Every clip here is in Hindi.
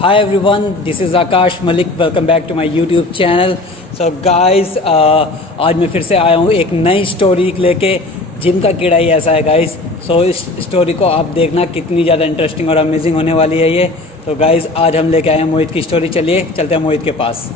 Hi everyone, this is Akash Malik. Welcome back to my YouTube channel. So guys, आज मैं फिर से आया हूँ एक नई स्टोरी लेके। जिम का कीड़ा ही ऐसा है गाइस। सो इस स्टोरी को आप देखना कितनी ज़्यादा इंटरेस्टिंग और अमेजिंग होने वाली है ये। तो गाइस आज हम लेके आए हैं मोहित की स्टोरी। चलिए चलते हैं मोहित के पास।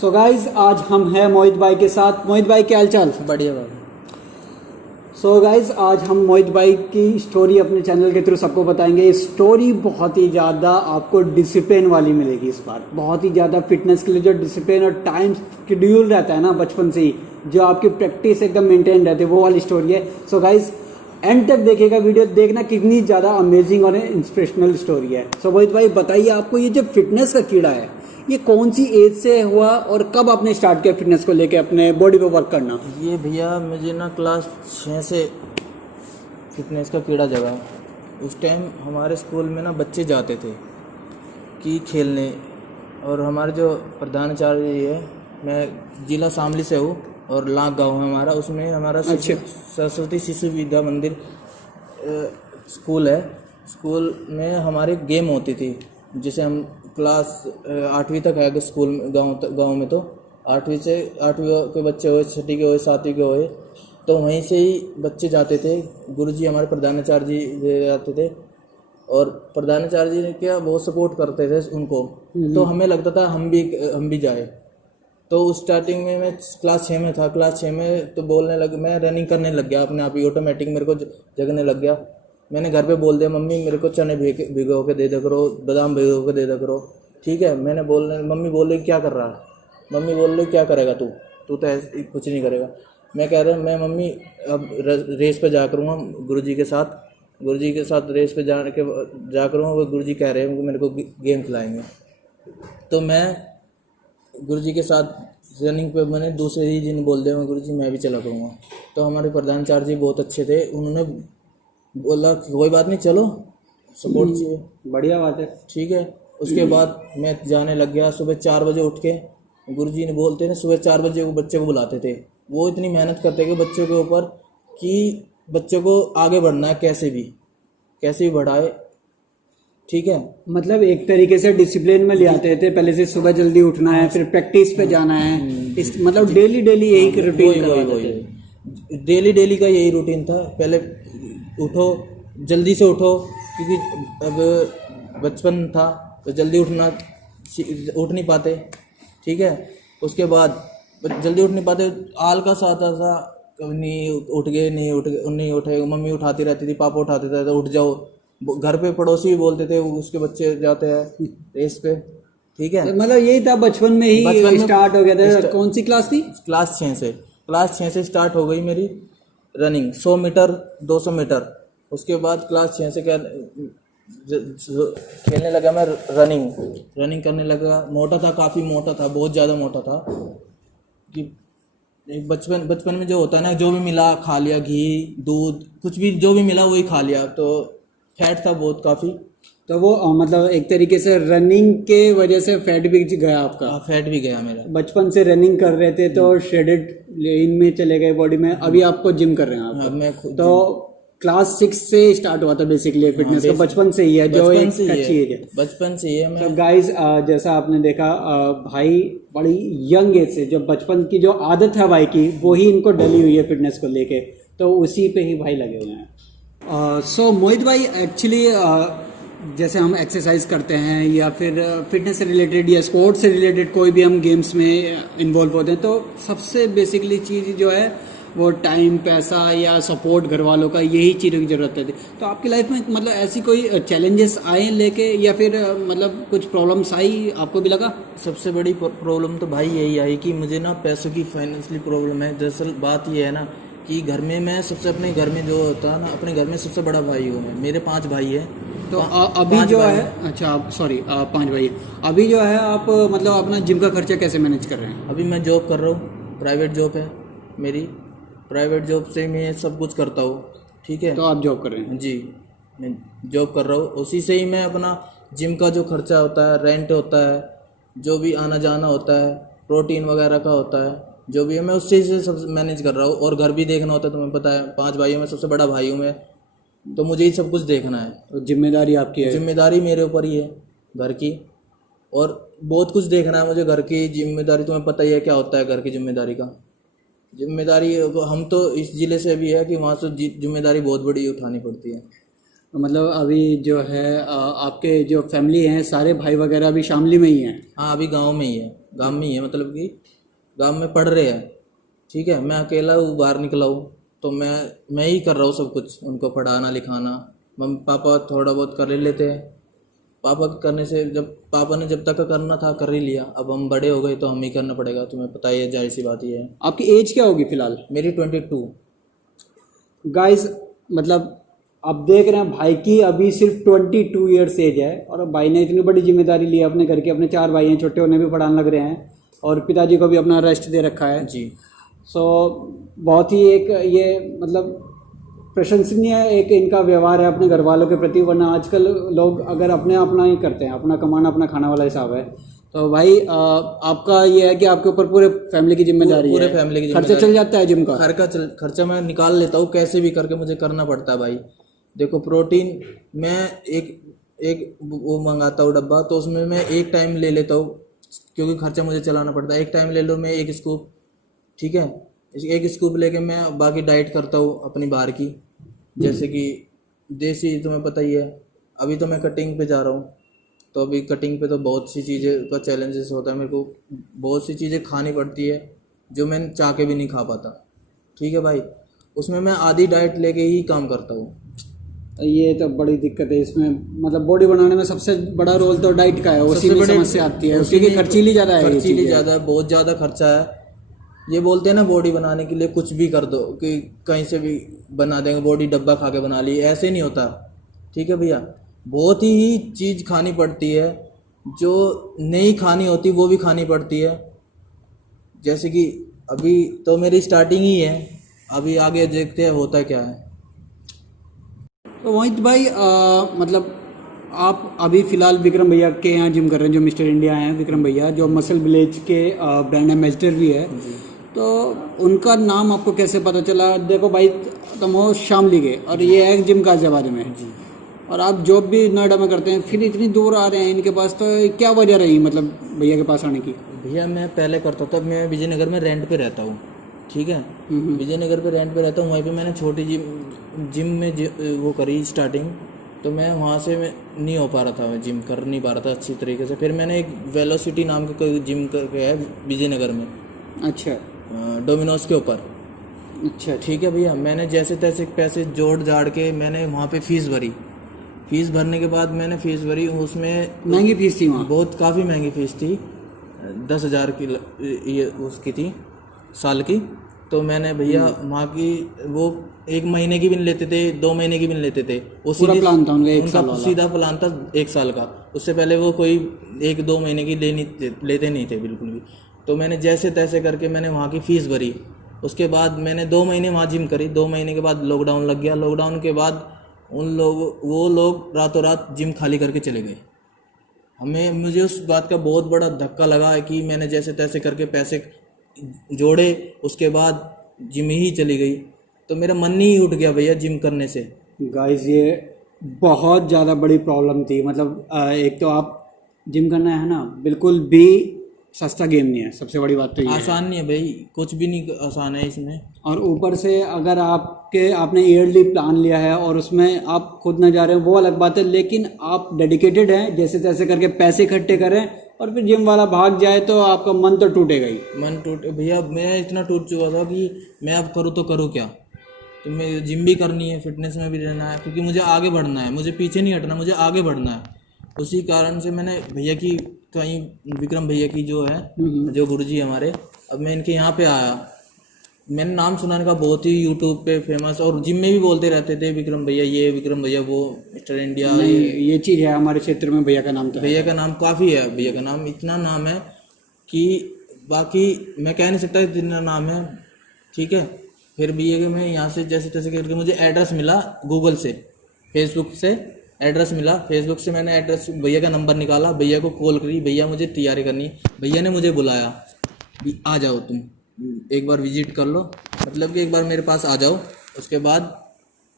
सो गाइज आज हम हैं मोहित भाई के साथ। मोहित भाई क्या हाल चाल? बढ़िया भाई। सो गाइज आज हम मोहित भाई की स्टोरी अपने चैनल के थ्रू सबको बताएंगे। स्टोरी बहुत ही ज़्यादा आपको डिसिप्लिन वाली मिलेगी इस बार। बहुत ही ज़्यादा फिटनेस के लिए जो डिसिप्लिन और टाइम शेड्यूल रहता है ना बचपन से ही, जो आपकी प्रैक्टिस एकदम मेंटेन रहती है, वो वाली स्टोरी है। सो गाइज एंड तक देखिएगा वीडियो, देखना कितनी ज़्यादा अमेजिंग और इंस्पिरेशनल स्टोरी है। सो मोहित भाई बताइए, आपको ये जो फिटनेस का कीड़ा है ये कौन सी एज से हुआ और कब आपने स्टार्ट किया फिटनेस को लेके अपने बॉडी पे वर्क करना? ये भैया मुझे ना क्लास 6 से फिटनेस का कीड़ा जगा। उस टाइम हमारे स्कूल में ना बच्चे जाते थे कि खेलने, और हमारे जो प्रधानाचार्य है, मैं जिला शामली से हूँ और लाख गाँव है हमारा, उसमें हमारा सरस्वती शिशु विद्या मंदिर स्कूल है। स्कूल में हमारी गेम होती थी, जिसे हम क्लास 8वीं तक है स्कूल में, गाँव में तो 8वीं के बच्चे हुए, 6ठी के हुए, 7वीं के हुए, तो वहीं से ही बच्चे जाते थे। गुरुजी हमारे प्रधानाचार्य जी जाते थे, और प्रधानाचार्य जी ने क्या बहुत सपोर्ट करते थे उनको, तो हमें लगता था हम भी जाए। तो उस स्टार्टिंग में मैं क्लास 6 में था। क्लास 6 में तो बोलने लग, मैं रनिंग करने लग गया अपने आप ही, ऑटोमेटिक मेरे को जगने लग गया। मैंने घर पे बोल दिया, मम्मी मेरे को चने भिगो के दे दे करो, बादाम भिगो के दे दे करो, ठीक है। मम्मी बोल रही क्या कर रहा है? मम्मी बोल रही क्या करेगा तू तो ऐसे कुछ नहीं करेगा। मैं कह रहा मैं मम्मी अब रेस पे जा करूँगा गुरुजी के साथ रेस पे जा करूँगा। गुरुजी कह रहे हैं मेरे को गेम खिलाएंगे, तो मैं गुरुजी के साथ रनिंग पे मैंने दूसरे ही दिन बोल दिया, मैं गुरुजी मैं भी चला करूँगा। तो हमारे प्रधानाचार्य जी बहुत अच्छे थे, उन्होंने बोला कोई बात नहीं, चलो सपोर्ट चाहिए, बढ़िया बात है, ठीक है। उसके बाद मैं जाने लग गया। सुबह 4 बजे उठ के, गुरुजी ने बोलते हैं सुबह 4 बजे वो बच्चे को बुलाते थे। वो इतनी मेहनत करते कि बच्चों के ऊपर, कि बच्चों को आगे बढ़ना है, कैसे भी बढ़ाए, ठीक है। मतलब एक तरीके से डिसिप्लिन में ले आते थे। पहले से सुबह जल्दी उठना है, फिर प्रैक्टिस पे जाना है, इस मतलब डेली यही रूटीन, डेली का यही रूटीन था। पहले उठो, जल्दी से उठो, क्योंकि अब बचपन था तो जल्दी उठ नहीं पाते, ठीक है। उसके बाद जल्दी उठ नहीं पाते, आलस आता था, नहीं उठे, मम्मी उठाती रहती थी, पापा उठाते थे, तो उठ जाओ। घर पे पड़ोसी भी बोलते थे उसके बच्चे जाते हैं रेस पे, ठीक है। मतलब यही था, बचपन में ही स्टार्ट हो गया था। कौन सी क्लास थी? क्लास 6 से स्टार्ट हो गई मेरी रनिंग, 100 मीटर 200 मीटर। उसके बाद क्लास 6 से क्या खेलने लगा मैं, रनिंग करने लगा। मोटा था, काफ़ी मोटा था, बहुत ज़्यादा मोटा था। कि बचपन में जो होता है ना, जो भी मिला खा लिया, घी दूध कुछ भी जो भी मिला वही खा लिया, तो फैट था बहुत काफ़ी। तो वो मतलब एक तरीके से रनिंग के वजह से फैट भी गया आपका? फैट भी गया मेरा। बचपन से रनिंग कर रहे थे तो श्रेडेड लेन में चले गए बॉडी में। अभी आपको जिम कर रहे हैं आप? हाँ, मैं तो क्लास 6 से स्टार्ट हुआ था बेसिकली फिटनेस का। बचपन से ही है, जो एक अच्छी एज है, बचपन से ही है। तो गाइज जैसा आपने देखा, भाई बड़ी यंग एज से जो बचपन की जो आदत है भाई की, वो ही इनको डली हुई है फिटनेस को लेके, तो उसी पे ही भाई लगे हुए हैं। सो मोहित भाई एक्चुअली जैसे हम एक्सरसाइज करते हैं या फिर फिटनेस से रिलेटेड या स्पोर्ट्स से रिलेटेड कोई भी हम गेम्स में इन्वॉल्व होते हैं, तो सबसे बेसिकली चीज़ जो है वो टाइम, पैसा या सपोर्ट घर वालों का, यही चीज़ों की ज़रूरत है। तो आपकी लाइफ में मतलब ऐसी कोई चैलेंजेस आए लेके, या फिर मतलब कुछ प्रॉब्लम्स आई आपको भी लगा? सबसे बड़ी प्रॉब्लम तो भाई यही आई कि मुझे ना पैसों की फाइनेंशियली प्रॉब्लम है। दरअसल बात ये है ना कि घर में मैं सबसे, अपने घर में जो होता है ना, अपने घर में सबसे बड़ा भाई हूँ मैं। मेरे 5 भाई हैं। तो अभी जो है, अच्छा आप सॉरी 5 भाई, अभी जो है आप मतलब अपना जिम का खर्चा कैसे मैनेज कर रहे हैं? अभी मैं जॉब कर रहा हूँ, प्राइवेट जॉब है मेरी। प्राइवेट जॉब से मैं सब कुछ करता हूँ, ठीक है। तो आप जॉब कर रहे हैं? जी, मैं जॉब कर रहा हूँ। उसी से ही मैं अपना जिम का जो खर्चा होता है, रेंट होता है, जो भी आना जाना होता है, प्रोटीन वगैरह का होता है, जो भी है, मैं उससे से सब मैनेज कर रहा हूँ। और घर भी देखना होता है, तुम्हें पता है 5 भाइयों में सबसे बड़ा भाई हूँ मैं, तो मुझे ही सब कुछ देखना है। तो जिम्मेदारी आपकी है? जिम्मेदारी मेरे ऊपर ही है घर की, और बहुत कुछ देखना है मुझे। घर की जिम्मेदारी तुम्हें पता ही है क्या होता है। घर की जिम्मेदारी का जिम्मेदारी हम तो इस ज़िले से भी है कि वहाँ से जिम्मेदारी बहुत बड़ी उठानी पड़ती है। मतलब अभी जो है आपके जो फैमिली हैं सारे भाई वगैरह अभी शामली में ही हैं? हाँ, अभी गांव में ही है, गांव में ही है, मतलब कि गांव में पढ़ रहे हैं, ठीक है। मैं अकेला हूँ, बाहर निकला हूँ, तो मैं ही कर रहा हूँ सब कुछ, उनको पढ़ाना लिखाना। मम्मी पापा थोड़ा बहुत कर ही लेते हैं। पापा के करने से, जब पापा ने जब तक करना था कर ही लिया, अब हम बड़े हो गए तो हम ही करना पड़ेगा। तुम्हें पता ही है, जाहिर सी बात ही है। आपकी एज क्या होगी फिलहाल? मेरी 22। गाइस मतलब आप देख रहे हैं भाई की अभी सिर्फ 22 ईयर्स एज है, और भाई ने इतनी बड़ी जिम्मेदारी ली है अपने घर की। अपने 4 भाई हैं, छोटे उन्हें भी पढ़ाने लग रहे हैं, और पिताजी को भी अपना रेस्ट दे रखा है जी। सो बहुत ही एक ये मतलब प्रशंसनीय एक इनका व्यवहार है अपने घर वालों के प्रति। वरना आजकल लोग अगर अपना ही करते हैं, अपना कमाना अपना खाना वाला हिसाब है। तो भाई आपका ये है कि आपके ऊपर पूरे फैमिली की जिम्मेदारी है। पूरे फैमिली की खर्चा चल जाता है जिम का? खर्चा मैं निकाल लेता हूँ, कैसे भी करके मुझे करना पड़ता है भाई। देखो, प्रोटीन मैं एक वो मंगाता हूँ डब्बा, तो उसमें मैं एक टाइम ले लेता हूँ, क्योंकि खर्चा मुझे चलाना पड़ता है। एक टाइम ले लो मैं 1 स्कूप, ठीक है। 1 स्कूप लेके मैं बाकी डाइट करता हूँ अपनी बाहर की, जैसे कि देसी, तुम्हें पता ही है। अभी तो मैं कटिंग पे जा रहा हूँ, तो अभी कटिंग पे तो बहुत सी चीज़ें का चैलेंजेस होता है मेरे को। बहुत सी चीज़ें खानी पड़ती है जो मैं चाह के भी नहीं खा पाता, ठीक है भाई। उसमें मैं आधी डाइट लेके ही काम करता हूँ। ये तो बड़ी दिक्कत है इसमें। मतलब बॉडी बनाने में सबसे बड़ा रोल तो डाइट का है, उसी में समस्या आती है, क्योंकि खर्चीली ज़्यादा है। खर्चीली ज़्यादा है, बहुत ज़्यादा खर्चा है। ये बोलते हैं ना बॉडी बनाने के लिए कुछ भी कर दो, कि कहीं से भी बना देंगे बॉडी, डब्बा खा के बना ली, ऐसे नहीं होता, ठीक है भैया। बहुत ही चीज़ खानी पड़ती है, जो नहीं खानी होती वो भी खानी पड़ती है। जैसे कि अभी तो मेरी स्टार्टिंग ही है, अभी आगे देखते हैं होता क्या है। तो मोहित भाई मतलब आप अभी फ़िलहाल विक्रम भैया के यहाँ जिम कर रहे हैं, जो मिस्टर इंडिया हैं विक्रम भैया, जो मसल विलेज के ब्रांड एम्बेसडर भी है। तो उनका नाम आपको कैसे पता चला? देखो भाई, तुम हो शामली के और ये है जिम गाजियाबाद में, और आप जॉब भी नोएडा में करते हैं, फिर इतनी दूर आ रहे हैं इनके पास, तो क्या वजह रही मतलब भैया के पास आने की? भैया मैं पहले करता था, मैं विजयनगर में रेंट पे रहता हूँ, ठीक है। विजयनगर पे रेंट पे रहता हूँ, वहीं पे मैंने छोटी जिम में वो करी स्टार्टिंग। तो मैं वहाँ से मैं नहीं हो पा रहा था, मैं जिम कर नहीं पा रहा था अच्छी तरीके से। फिर मैंने एक वेलोसिटी नाम का कोई जिम करके है विजयनगर में, अच्छा, डोमिनोज के ऊपर, अच्छा, ठीक है भैया। मैंने जैसे तैसे पैसे जोड़ जाड़ के मैंने वहाँ पे फीस भरी। फीस भरने के बाद मैंने फीस भरी, उसमें महंगी फीस थी वहाँ? बहुत काफ़ी महंगी फीस थी, 10,000 की ये उसकी थी साल की। तो मैंने भैया वहाँ की वो 1 महीने की भी नहीं लेते थे, 2 महीने की भी नहीं लेते थे। वो पूरा प्लान था उनका 1 साल वाला? सीधा प्लान था 1 साल का। उससे पहले वो कोई 1-2 महीने की लेते नहीं थे बिल्कुल भी। तो मैंने जैसे तैसे करके मैंने वहाँ की फ़ीस भरी। उसके बाद मैंने 2 महीने वहाँ जिम करी। 2 महीने के बाद लॉकडाउन लग गया। लॉकडाउन के बाद वो लोग रातों रात जिम खाली करके चले गए। मुझे उस बात का बहुत बड़ा धक्का लगा है कि मैंने जैसे तैसे करके पैसे जोड़े, उसके बाद जिम ही चली गई। तो मेरा मन ही उठ गया भैया जिम करने से। गाइस ये बहुत ज़्यादा बड़ी प्रॉब्लम थी। मतलब एक तो आप जिम करना है ना, बिल्कुल भी सस्ता गेम नहीं है, सबसे बड़ी बात तो ये आसान नहीं है भाई, कुछ भी नहीं आसान है इसमें। और ऊपर से अगर आपने ईयरली प्लान लिया है और उसमें आप खुद ना जा रहे हैं वो अलग बात है, लेकिन आप डेडिकेटेड हैं, जैसे तैसे करके पैसे इकट्ठे करें और फिर जिम वाला भाग जाए तो आपका मन तो टूटेगा ही। मन टूट भैया, मैं इतना टूट चुका था कि मैं अब करूँ तो करूँ क्या। तो मैं जिम भी करनी है, फिटनेस में भी रहना है, क्योंकि मुझे आगे बढ़ना है, मुझे पीछे नहीं हटना, मुझे आगे बढ़ना है। उसी कारण से मैंने भैया की कहीं विक्रम भैया की जो है जो गुरुजी हमारे, अब मैं इनके यहाँ पे आया। मैंने नाम सुना इनका बहुत ही यूट्यूब पे फेमस, और जिम में भी बोलते रहते थे विक्रम भैया ये, विक्रम भैया वो, मिस्टर इंडिया नहीं, ये चीज़ है हमारे क्षेत्र में, भैया का नाम तो है। भैया का नाम काफ़ी है, भैया का नाम इतना नाम है कि बाकी मैं कह नहीं सकता इतना नाम है, ठीक है। फिर भी ये कि मैं यहाँ से जैसे तैसे करके मुझे एड्रेस मिला गूगल से, फेसबुक से एड्रेस मिला, फेसबुक से मैंने एड्रेस भैया का नंबर निकाला, भैया को कॉल करी, भैया मुझे तैयारी करनी है। भैया ने मुझे बुलाया भी आ जाओ तुम एक बार विजिट कर लो, मतलब कि एक बार मेरे पास आ जाओ, उसके बाद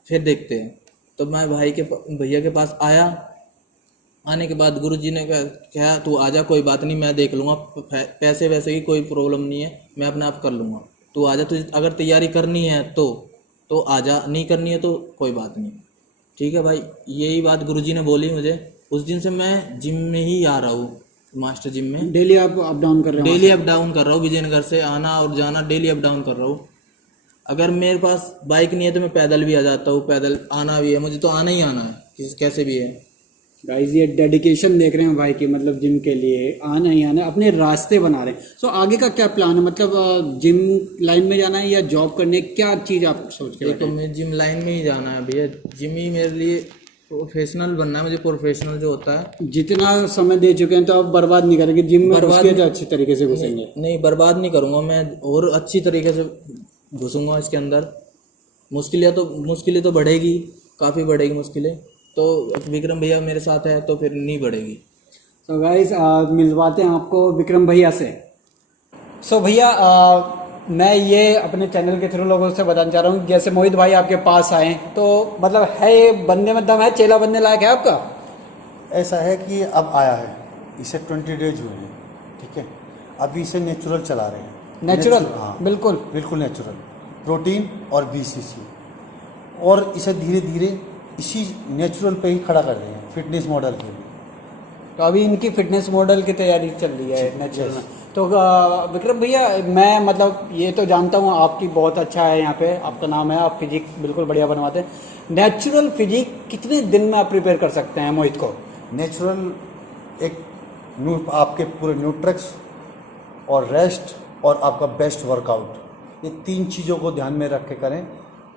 फिर देखते हैं। तो मैं भैया के पास आया। आने के बाद गुरुजी ने कहा तू आजा, कोई बात नहीं, मैं देख लूँगा, पैसे वैसे की कोई प्रॉब्लम नहीं है, मैं अपने आप कर लूँगा, तू आजा, तुझे अगर तैयारी करनी है तो आजा, नहीं करनी है तो कोई बात नहीं, ठीक है भाई। यही बात गुरुजी ने बोली मुझे। उस दिन से मैं जिम में ही आ रहा हूँ, मास्टर जिम में। डेली आप अप डाउन कर रहे हो? डेली अप डाउन कर रहा हूँ, विजयनगर से आना और जाना, डेली अप डाउन कर रहा हूँ। अगर मेरे पास बाइक नहीं है तो मैं पैदल भी आ जाता हूँ, पैदल आना भी है, मुझे तो आना ही आना है, कैसे भी है। गाइस ये डेडिकेशन देख रहे हैं भाई की, मतलब जिम के लिए आना ही आना, अपने रास्ते बना रहे हैं। सो आगे का क्या प्लान है, मतलब जिम लाइन में जाना है या जॉब करने, क्या चीज़ आप सोच के? देखो मैं जिम लाइन में ही जाना है भैया, जिम ही मेरे लिए प्रोफेशनल बनना है, मुझे प्रोफेशनल जो होता है। जितना समय दे चुके हैं तो आप बर्बाद नहीं करेंगे जिम में, घुस के तो अच्छी तरीके से घुसेंगे। नहीं बर्बाद नहीं करूँगा मैं, और अच्छी तरीके से घुसूँगा इसके अंदर। मुश्किलें तो बढ़ेगी, काफ़ी बढ़ेगी मुश्किलें, तो विक्रम भैया मेरे साथ है तो फिर नहीं बढ़ेगी। सो गाइस मिलवाते हैं आपको विक्रम भैया से। सो भैया मैं ये अपने चैनल के थ्रू लोगों से बताना चाह रहा हूँ, जैसे मोहित भाई आपके पास आए तो मतलब है ये बनने में दम है, चेला बनने लायक है आपका? ऐसा है कि अब आया है, इसे 20 डेज हुए हैं, ठीक है। अभी इसे नेचुरल चला रहे हैं। नेचुरल? हाँ बिल्कुल बिल्कुल नेचुरल, प्रोटीन और BCC, और इसे धीरे धीरे इसी नेचुरल पे ही खड़ा कर रहे हैं फिटनेस मॉडल के लिए। तो अभी इनकी फिटनेस मॉडल की तैयारी चल रही है नेचुरल में। तो विक्रम भैया मैं मतलब ये तो जानता हूँ आपकी बहुत अच्छा है, यहाँ पे आपका नाम है, आप फिजिक बिल्कुल बढ़िया बनवाते हैं। नेचुरल फिजिक कितने दिन में आप प्रिपेयर कर सकते हैं मोहित को? नेचुरल आपके पूरे न्यूट्रिक्स और रेस्ट और आपका बेस्ट वर्कआउट, ये 3 चीज़ों को ध्यान में रख के करें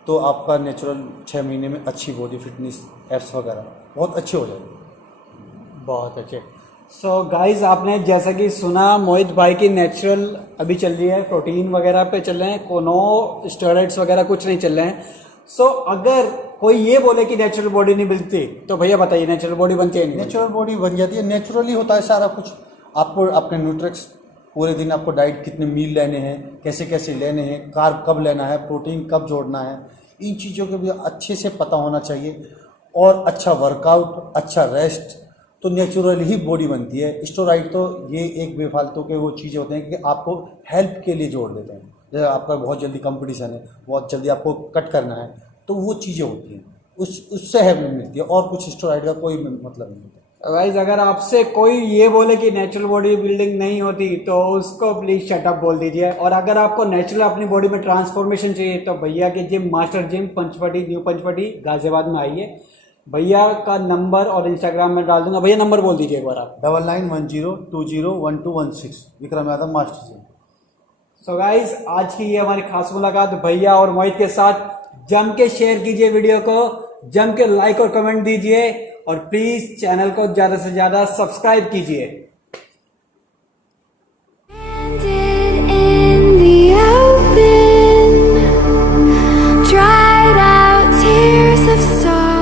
तो आपका नेचुरल 6 महीने में अच्छी बॉडी फिटनेस एप्स वगैरह बहुत अच्छे हो जाएंगे। बहुत अच्छे। सो गाइज आपने जैसा कि सुना मोहित भाई की नेचुरल अभी चल रही है, प्रोटीन वगैरह पे चल रहे हैं, कोनो स्टेरॉइड्स वगैरह कुछ नहीं चल रहे हैं। सो अगर कोई ये बोले कि नेचुरल बॉडी नहीं बनती तो भैया बताइए नेचुरल बॉडी बनती है? नेचुरल बॉडी बन जाती है, नेचुरली होता है सारा कुछ। आपको आपके न्यूट्रिक्स पूरे दिन, आपको डाइट कितने मील लेने हैं, कैसे कैसे लेने हैं, कार्ब कब लेना है, प्रोटीन कब जोड़ना है, इन चीज़ों के भी अच्छे से पता होना चाहिए। और अच्छा वर्कआउट, अच्छा रेस्ट, तो नेचुरल ही बॉडी बनती है। स्टेरॉइड तो ये एक बेफालतू के वो चीज़ें होते हैं कि आपको हेल्प के लिए जोड़ देते हैं। जैसे आपका बहुत जल्दी कंपटीशन है, बहुत जल्दी आपको कट करना है, तो वो चीज़ें होती हैं, उससे हेल्प मिलती है, और कुछ स्टेरॉइड का कोई मतलब नहीं होता। गाइस अगर आपसे कोई ये बोले कि नेचुरल बॉडी बिल्डिंग नहीं होती तो उसको प्लीज शटअप बोल दीजिए। और अगर आपको नेचुरल अपनी बॉडी में ट्रांसफॉर्मेशन चाहिए तो भैया के gym master gym Panchvati, new Panchvati Ghaziabad में आइए। भैया का नंबर और इंस्टाग्राम में डाल दूंगा, भैया नंबर बोल दीजिए एक बार आप। 9910201216 Vikram Yadav master gym. So guys आज की ये हमारी खास मुलाकात भैया और मोहित के साथ। जम के शेयर कीजिए वीडियो को, जम के लाइक और कमेंट दीजिए, और प्लीज चैनल को ज्यादा से ज्यादा सब्सक्राइब कीजिए। In the open, dried out tears of sorrow.